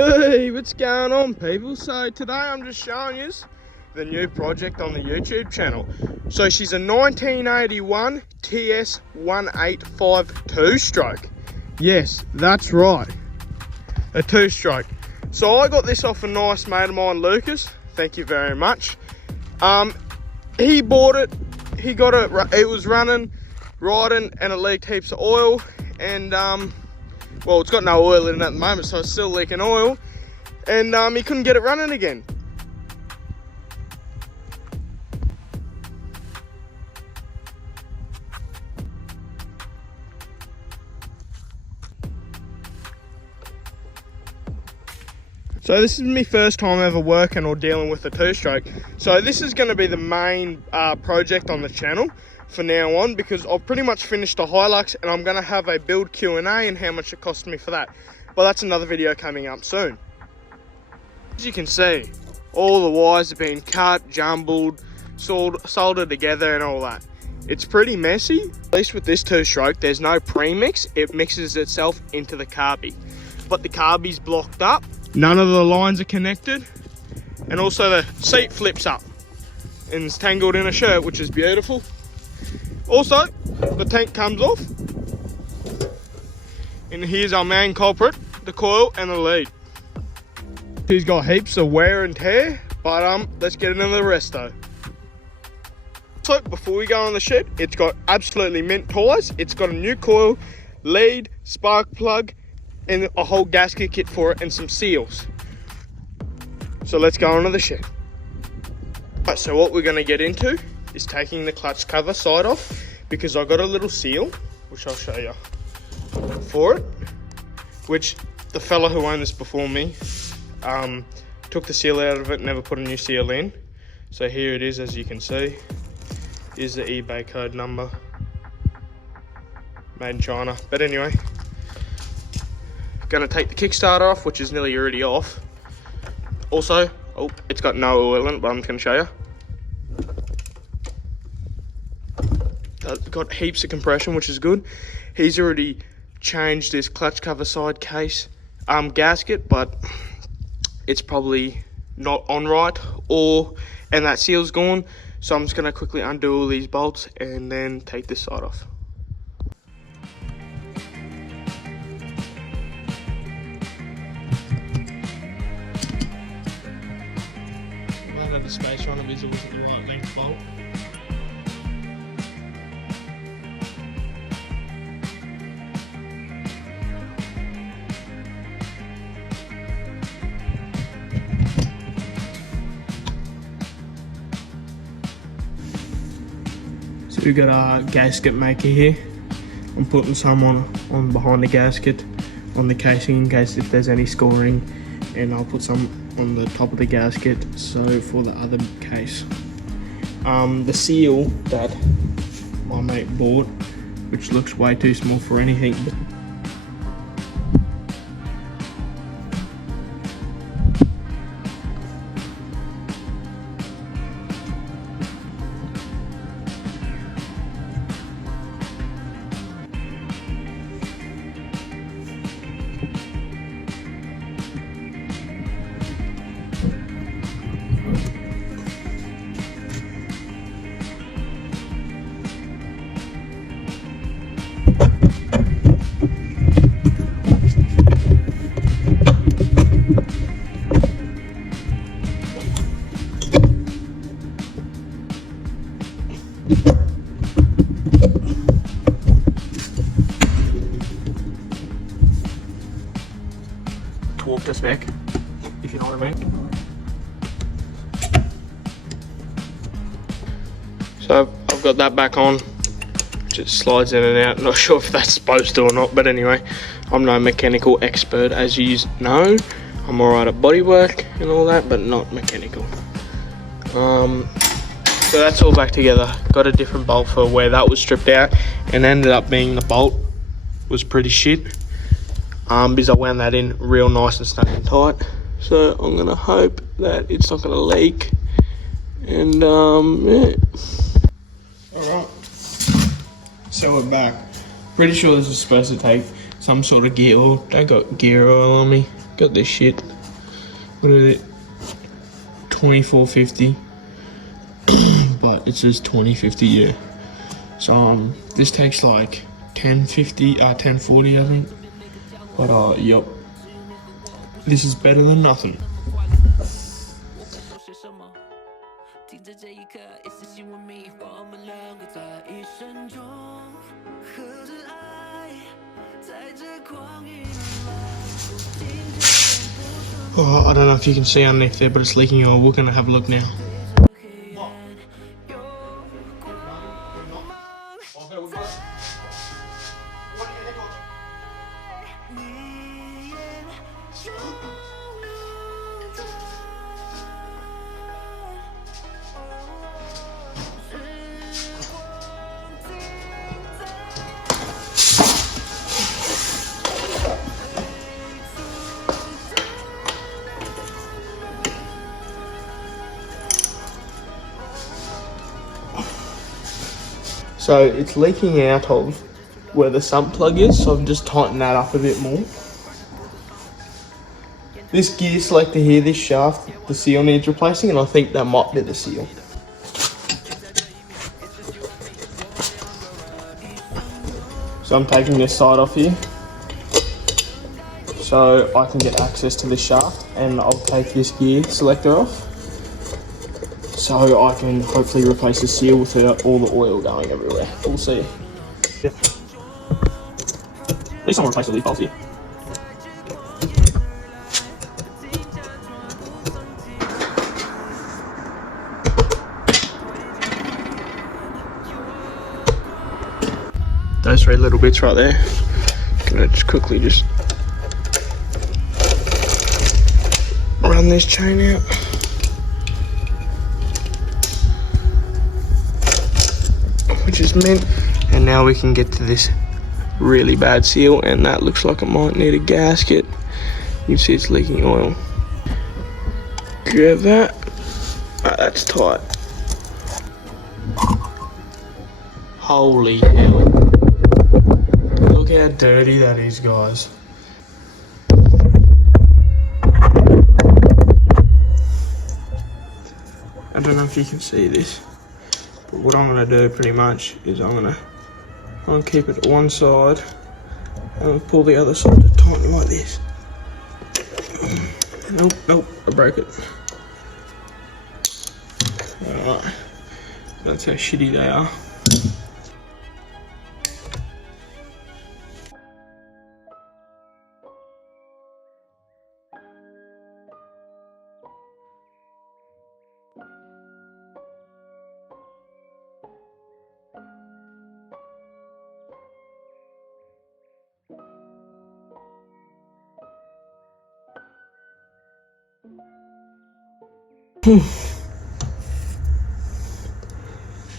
Hey, what's going on, people? So today I'm just showing you the new project on the YouTube channel. So she's a 1981 TS185 two-stroke. Yes, that's right, a two-stroke. So I got this off a nice mate of mine, Lucas. Thank you very much. He bought it. He got it. It was running, riding, and it leaked heaps of oil. And well, it's got no oil in it at the moment, so it's still leaking oil. And he couldn't get it running again. So this is my first time ever working or dealing with a two-stroke. So this is going to be the main project on the channel for now on, because I've pretty much finished the Hilux and I'm going to have a build Q&A and how much it cost me for that. But that's another video coming up soon. As you can see, all the wires have been cut, jumbled, soldered together and all that. It's pretty messy. At least with this two-stroke, there's no premix. It mixes itself into the carby. But the carby's blocked up. None of the lines are connected. And also the seat flips up and it's tangled in a shirt, which is beautiful. Also, the tank comes off. And here's our main culprit, the coil and the lead. He's got heaps of wear and tear, but let's get into the rest though. So before we go on the shed, it's got absolutely mint tires. It's got a new coil, lead, spark plug, and a whole gasket kit for it and some seals. So let's go onto the shed. Right, so what we're gonna get into is taking the clutch cover side off, because I got a little seal, which I'll show you for it, which the fella who owned this before me took the seal out of it, never put a new seal in. So here it is, as you can see. Here's the eBay code number, made in China. But anyway, gonna take the Kickstarter off, which is nearly already off. Also, oh, it's got no oil in it, but I'm just gonna show you. It's got heaps of compression, which is good. He's already changed this clutch cover side case gasket, but it's probably not on right, and that seal's gone. So I'm just gonna quickly undo all these bolts and then take this side off. Ran out of space on it because it wasn't the right length bolt. So we've got our gasket maker here. I'm putting some on behind the gasket on the casing in case if there's any scoring, and I'll put some on the top of the gasket so for the other case. The seal that my mate bought, which looks way too small for anything, but torque this back, if you know what I mean. So I've got that back on, just slides in and out. Not sure if that's supposed to or not, but anyway, I'm no mechanical expert, as you know. I'm alright at bodywork and all that, but not mechanical. So that's all back together. Got a different bolt for where that was stripped out, and ended up being the bolt was pretty shit. Because I wound that in real nice and snug and tight. So I'm gonna hope that it's not gonna leak. And yeah. Alright. So we're back. Pretty sure this is supposed to take some sort of gear oil. Don't got gear oil on me. got this shit. What is it? 2450. But it says 2050, yeah. So this takes like 1040 I think. But yup. This is better than nothing. Oh, I don't know if you can see underneath there, but it's leaking oil. We're gonna have a look now. So it's leaking out of where the sump plug is, so I've just tightened that up a bit more. This gear selector here, this shaft, the seal needs replacing, and I think that might be the seal. So I'm taking this side off here, so I can get access to this shaft, and I'll take this gear selector off, so I can hopefully replace the seal without all the oil going everywhere. We'll see. Yeah. At least someone replace the leaf bolts here. Those three little bits right there. Gonna just quickly just run this chain out. Which is mint. And now we can get to this really bad seal, and that looks like it might need a gasket. You can see it's leaking oil. Grab that. That's tight. Holy hell. Look how dirty that is, guys. I don't know if you can see this, but what I'm gonna do pretty much is I'm gonna keep it to one side and I'll pull the other side to tighten like this. Nope, I broke it. Alright, that's how shitty they are.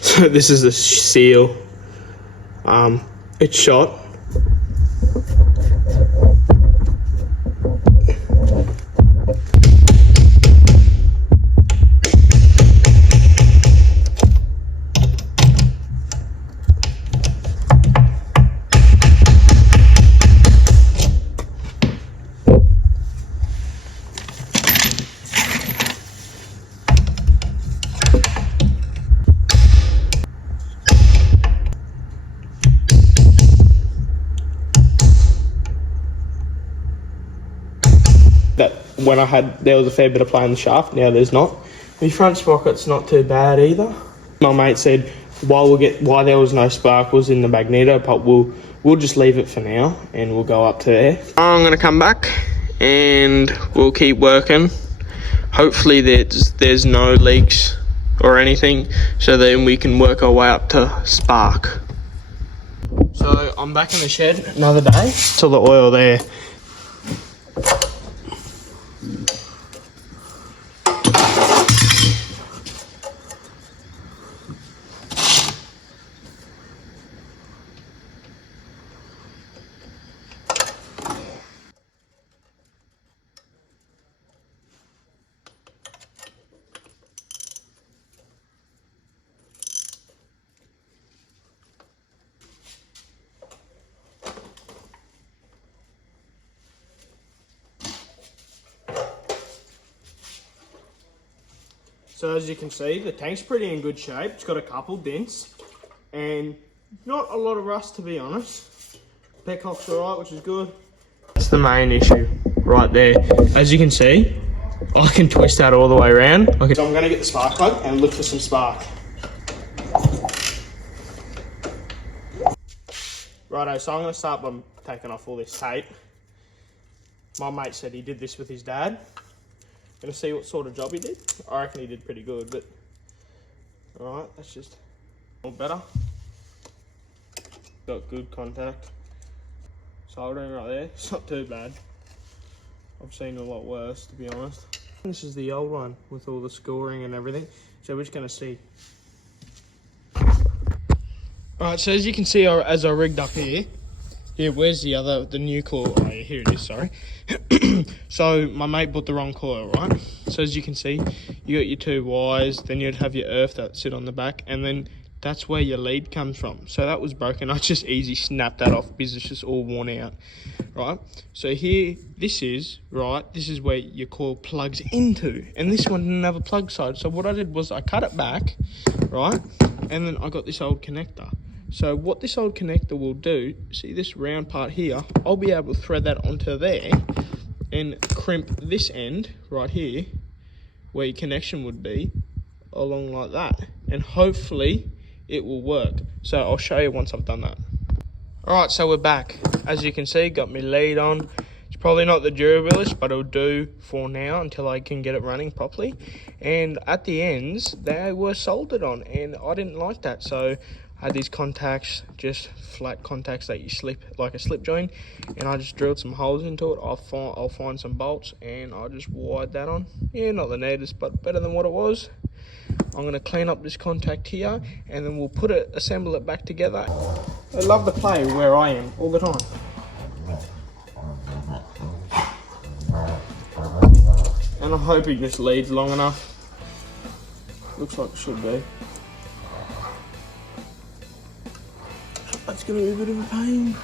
So this is the seal. It's shot. That when there was a fair bit of play in the shaft, now there's not. The front sprocket's not too bad either. My mate said why there was no sparkles in the magneto, but we'll just leave it for now and we'll go up to there. I'm gonna come back and we'll keep working. Hopefully there's no leaks or anything, so then we can work our way up to spark. So I'm back in the shed another day. Still the oil there. So as you can see, the tank's pretty in good shape. It's got a couple dents and not a lot of rust, to be honest. Petcock's alright, which is good. That's the main issue right there. As you can see, I can twist that all the way around. Okay. So I'm going to get the spark plug and look for some spark. Righto, so I'm going to start by taking off all this tape. My mate said he did this with his dad. Going to see what sort of job he did. I reckon he did pretty good, but alright, that's just all better. Got good contact. Soldering right there, it's not too bad. I've seen a lot worse, to be honest. This is the old one with all the scoring and everything, so we're just going to see. Alright, so as you can see, as I rigged up here, where's the new coil? Oh, yeah, here it is, sorry. So my mate bought the wrong coil, right? So as you can see, you got your two wires, then you'd have your earth that sit on the back, and then that's where your lead comes from. So that was broken. I just easy snapped that off because it's just all worn out, right? So here, this is where your coil plugs into, and this one didn't have a plug side. So what I did was I cut it back, right? And then I got this old connector. So what this old connector will do, see this round part here, I'll be able to thread that onto there and crimp this end right here, where your connection would be, along like that. And hopefully it will work. So I'll show you once I've done that. Alright, so we're back. As you can see, got my lead on. It's probably not the durabilist, but it'll do for now until I can get it running properly. And at the ends, they were soldered on, and I didn't like that. So I had these contacts, just flat contacts that you slip, like a slip joint, and I just drilled some holes into it. I'll find some bolts, and I'll just wired that on. Yeah, not the neatest, but better than what it was. I'm going to clean up this contact here, and then we'll assemble it back together. I love to play where I am all the time. And I'm hoping this leads long enough. Looks like it should be. That's going to be a bit of a pain.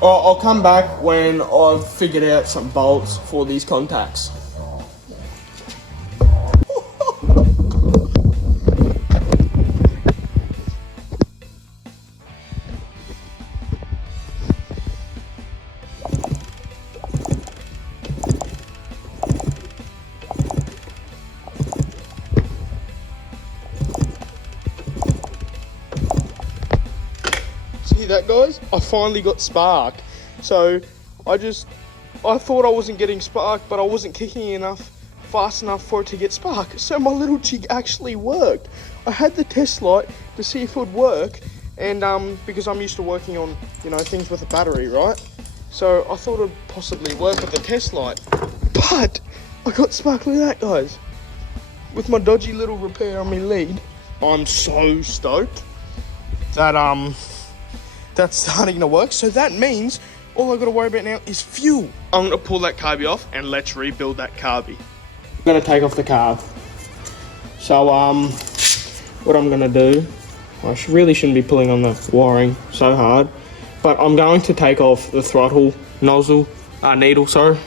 I'll come back when I've figured out some bolts for these contacts. See that, guys? I finally got spark. So I thought I wasn't getting spark, but I wasn't kicking fast enough for it to get spark. So my little jig actually worked. I had the test light to see if it would work, and because I'm used to working on, things with a battery, right? So I thought it would possibly work with the test light, but I got spark. Look at that, guys. With my dodgy little repair on my lead, I'm so stoked that that's starting to work. So that means all I've got to worry about now is fuel. I'm going to pull that carby off and let's rebuild that carby. I'm going to take off the carb. So what I'm going to do, I really shouldn't be pulling on the wiring so hard, but I'm going to take off the throttle needle, sorry.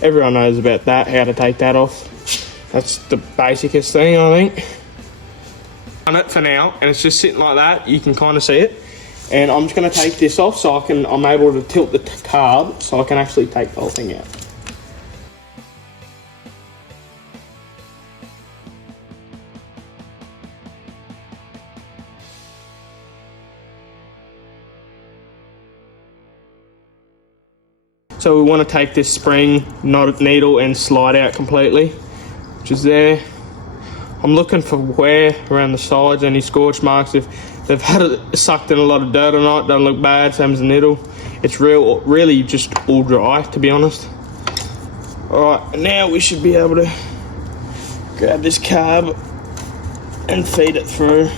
Everyone knows about that, how to take that off. That's the basicest thing, I think. On it for now, and it's just sitting like that. You can kind of see it. And I'm just going to take this off so I'm able to tilt the carb so I can actually take the whole thing out. So we want to take this spring needle and slide out completely, which is there. I'm looking for wear around the sides, any scorch marks. If they've had it sucked in a lot of dirt or not, doesn't look bad, same as the needle. It's really just all dry, to be honest. Alright, now we should be able to grab this carb and feed it through.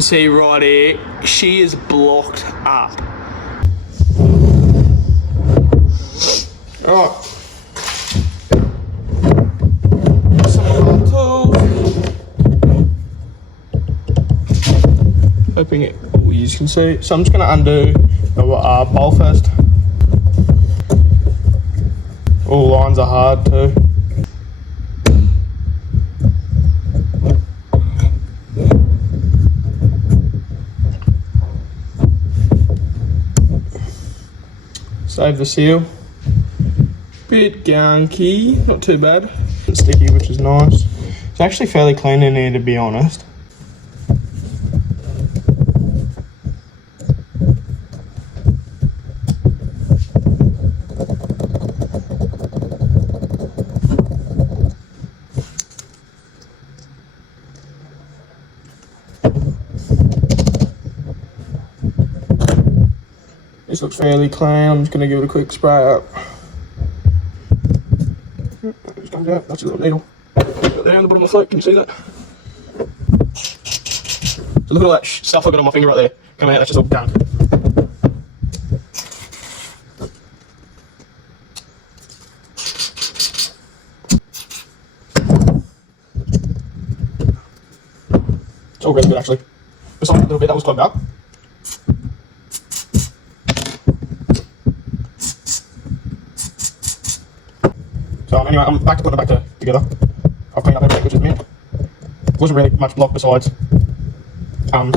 See right here, she is blocked up. Alright. Some of our tools. Hoping you can see. So I'm just going to undo bowl first. All lines are hard too. Save the seal. Bit gunky, not too bad. It's sticky, which is nice. It's actually fairly clean in here, to be honest. This looks fairly clean. I'm just going to give it a quick spray up. Just comes out. That's a little needle. Got there on the bottom of my float. Can you see that? So look at all that stuff I got on my finger right there. Come out. That's just all gunk. It's all really good actually. Besides a little bit that was clogged up. So anyway, I'm back to putting it back together. I've cleaned up everything, which is mint. Wasn't really much block besides down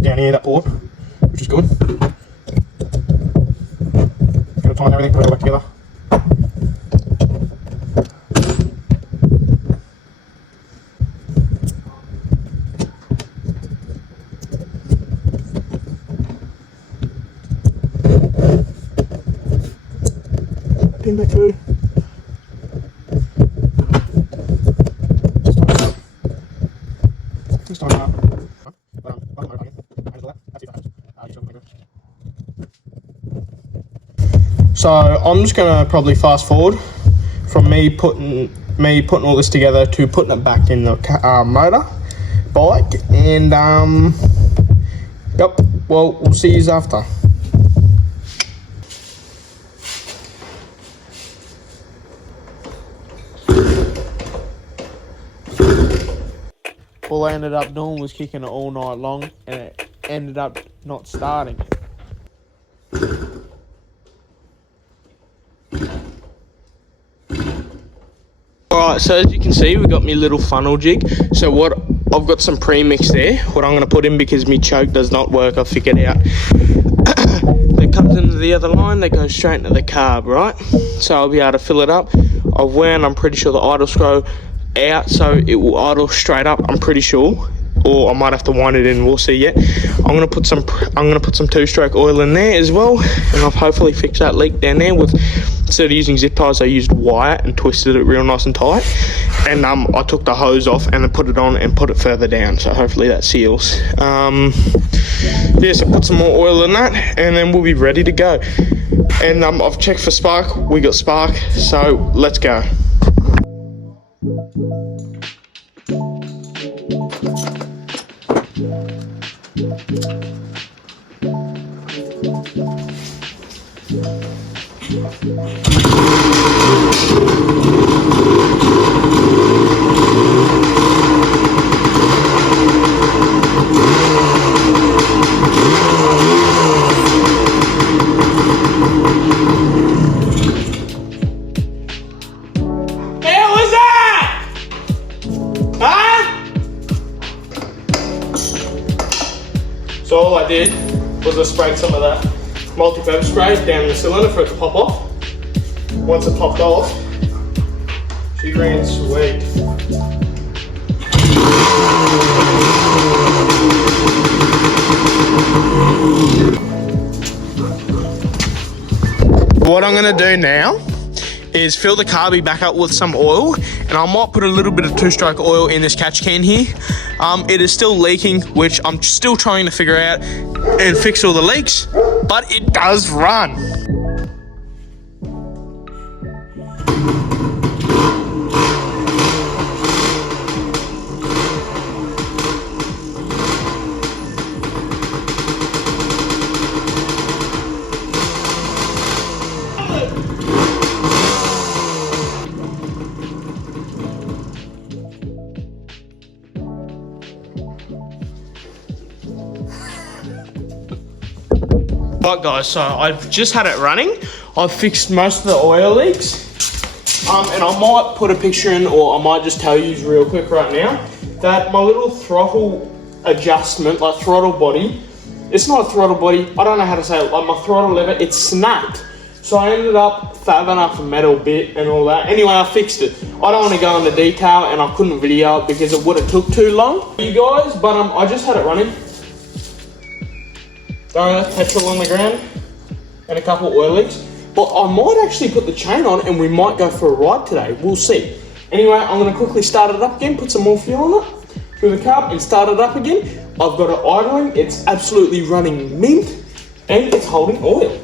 here, that port, which is good. Gonna tighten everything, put it all back together. Pin back through. So I'm just gonna probably fast forward from me putting all this together to putting it back in the motor bike, and yep. Well, we'll see you after. All I ended up doing was kicking it all night long, and it ended up not starting. Alright, so as you can see, we got me little funnel jig. So what I've got some premix there, what I'm going to put in, because my choke does not work, I've figured out. That comes into the other line, that goes straight into the carb, right? So I'll be able to fill it up. I've wound, I'm pretty sure, the idle screw out, so it will idle straight up, I'm pretty sure. Or I might have to wind it in, we'll see yet. I'm gonna put some 2-stroke oil in there as well, and I've hopefully fixed that leak down there with, instead of using zip ties, I used wire and twisted it real nice and tight. And I took the hose off and then put it on and put it further down, so hopefully that seals. Yeah, so put some more oil in that, and then we'll be ready to go. And I've checked for spark, we got spark, so let's go. So all I did was I sprayed some of that multi-purpose spray down the cylinder for it to pop off. Once it popped off, she ran sweet. What I'm gonna do now is fill the carby back up with some oil, and I might put a little bit of 2-stroke oil in this catch can here. It is still leaking, which I'm still trying to figure out and fix all the leaks, but it does run. Right guys, so I've just had it running. I've fixed most of the oil leaks. And I might put a picture in, or I might just tell you real quick right now, that my little throttle adjustment, like throttle body, it's not a throttle body, I don't know how to say it, like my throttle lever, it's snapped. So I ended up fabbing up a metal bit and all that. Anyway, I fixed it. I don't want to go into detail, and I couldn't video it because it would have took too long, you guys, but I just had it running. Petrol on the ground and a couple oil leaks. But I might actually put the chain on and we might go for a ride today. We'll see. Anyway, I'm going to quickly start it up again, put some more fuel on it through the carb and start it up again. I've got it idling. It's absolutely running mint and it's holding oil.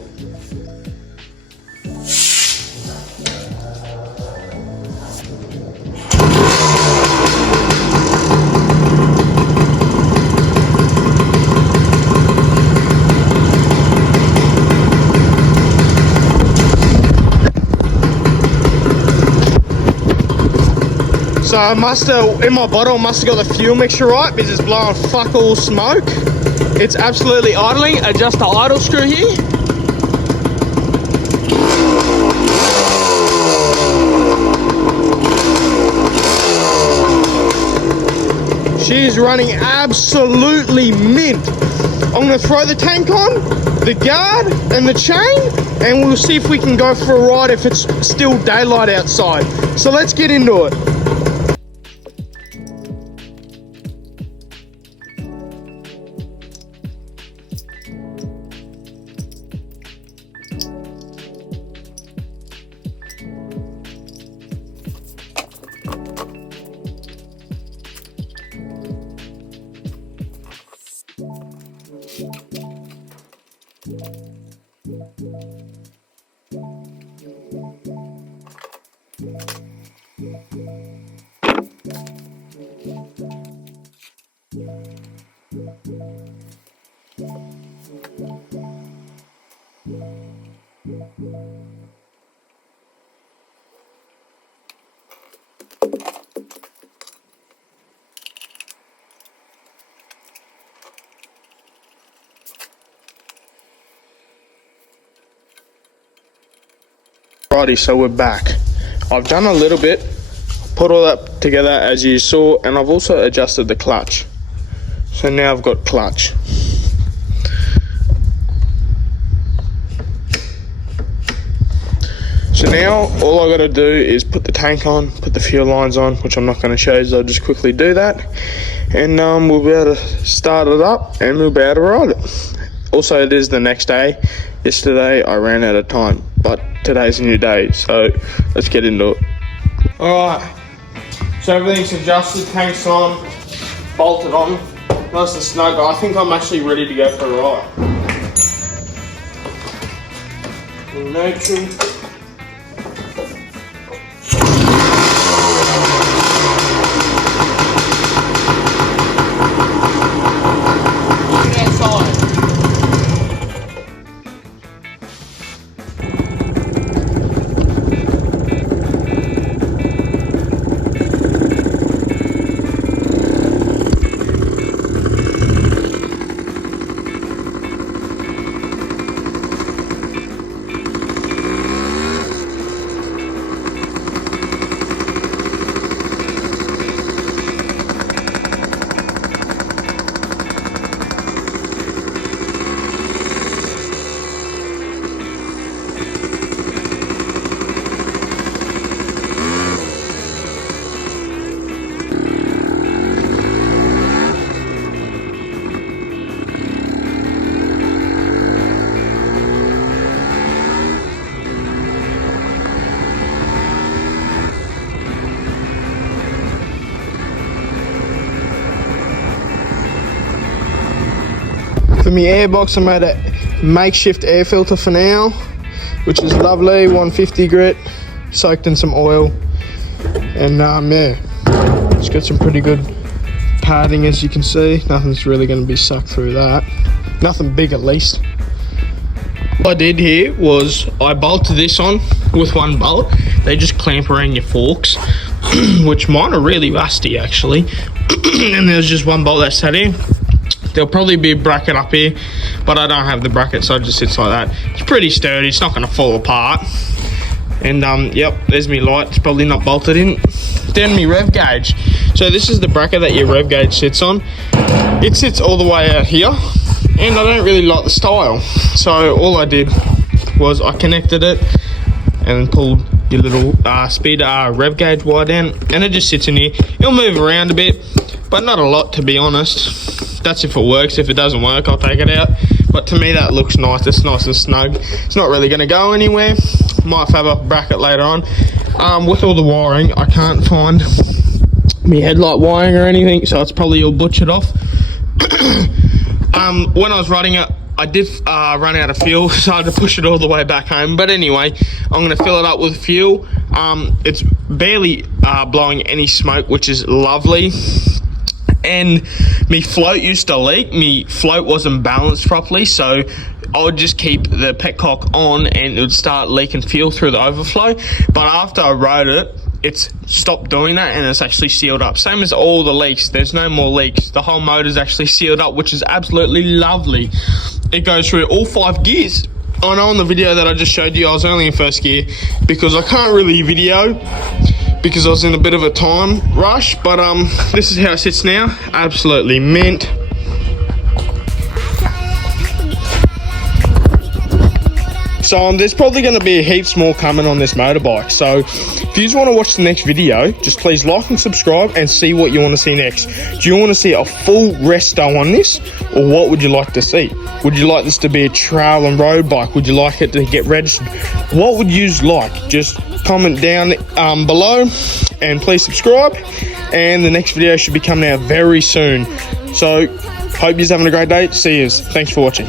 So I must have, in my bottle, I must have got the fuel mixture right because it's blowing fuck all smoke. It's absolutely idling. Adjust the idle screw here. She's running absolutely mint. I'm gonna throw the tank on, the guard and the chain, and we'll see if we can go for a ride if it's still daylight outside. So let's get into it. Righty, so we're back. I've done a little bit, put all that together as you saw, and I've also adjusted the clutch. So now I've got clutch. So now all I got to do is put the tank on, put the fuel lines on, which I'm not going to show you, so I'll just quickly do that. And we'll be able to start it up and we'll be able to ride it. Also, it is the next day. Yesterday I ran out of time, but today's a new day, so let's get into it. Alright, so everything's adjusted, tank's on, bolted on, nice and snug. I think I'm actually ready to go for a ride. Neutral. For my airbox, I made a makeshift air filter for now, which is lovely, 150 grit, soaked in some oil, and yeah, it's got some pretty good padding, as you can see. Nothing's really going to be sucked through that, nothing big at least. What I did here was I bolted this on with one bolt. They just clamp around your forks, which mine are really rusty actually, and there's just one bolt that sat in. There'll probably be a bracket up here, but I don't have the bracket, so it just sits like that. It's pretty sturdy, it's not going to fall apart. And yep, there's me light, it's probably not bolted in. Then me rev gauge. So this is the bracket that your rev gauge sits on. It sits all the way out here, and I don't really like the style. So all I did was I connected it and pulled your little speed rev gauge wire down, and it just sits in here. It'll move around a bit, but not a lot, to be honest. That's if it works. If it doesn't work, I'll take it out. But to me, that looks nice. It's nice and snug. It's not really going to go anywhere. Might fab up a bracket later on. With all the wiring, I can't find me headlight wiring or anything, so it's probably all butchered off. When I was riding it, I did run out of fuel, so I had to push it all the way back home. But anyway, I'm going to fill it up with fuel. It's barely blowing any smoke, which is lovely. And me float used to leak. Me float wasn't balanced properly, so I would just keep the petcock on and it would start leaking fuel through the overflow. But after I rode it, it's stopped doing that and it's actually sealed up. Same as all the leaks. There's no more leaks. The whole motor's actually sealed up, which is absolutely lovely. It goes through all 5 gears. I know on the video that I just showed you, I was only in first gear because I can't really video because I was in a bit of a time rush. But this is how it sits now. Absolutely mint. So there's probably going to be heaps more coming on this motorbike. So if you just want to watch the next video, just please like and subscribe and see what you want to see next. Do you want to see a full resto on this, or what would you like to see? Would you like this to be a trail and road bike? Would you like it to get registered? What would you like? Just comment down below, and please subscribe. And the next video should be coming out very soon. So hope you're having a great day. See yous. Thanks for watching.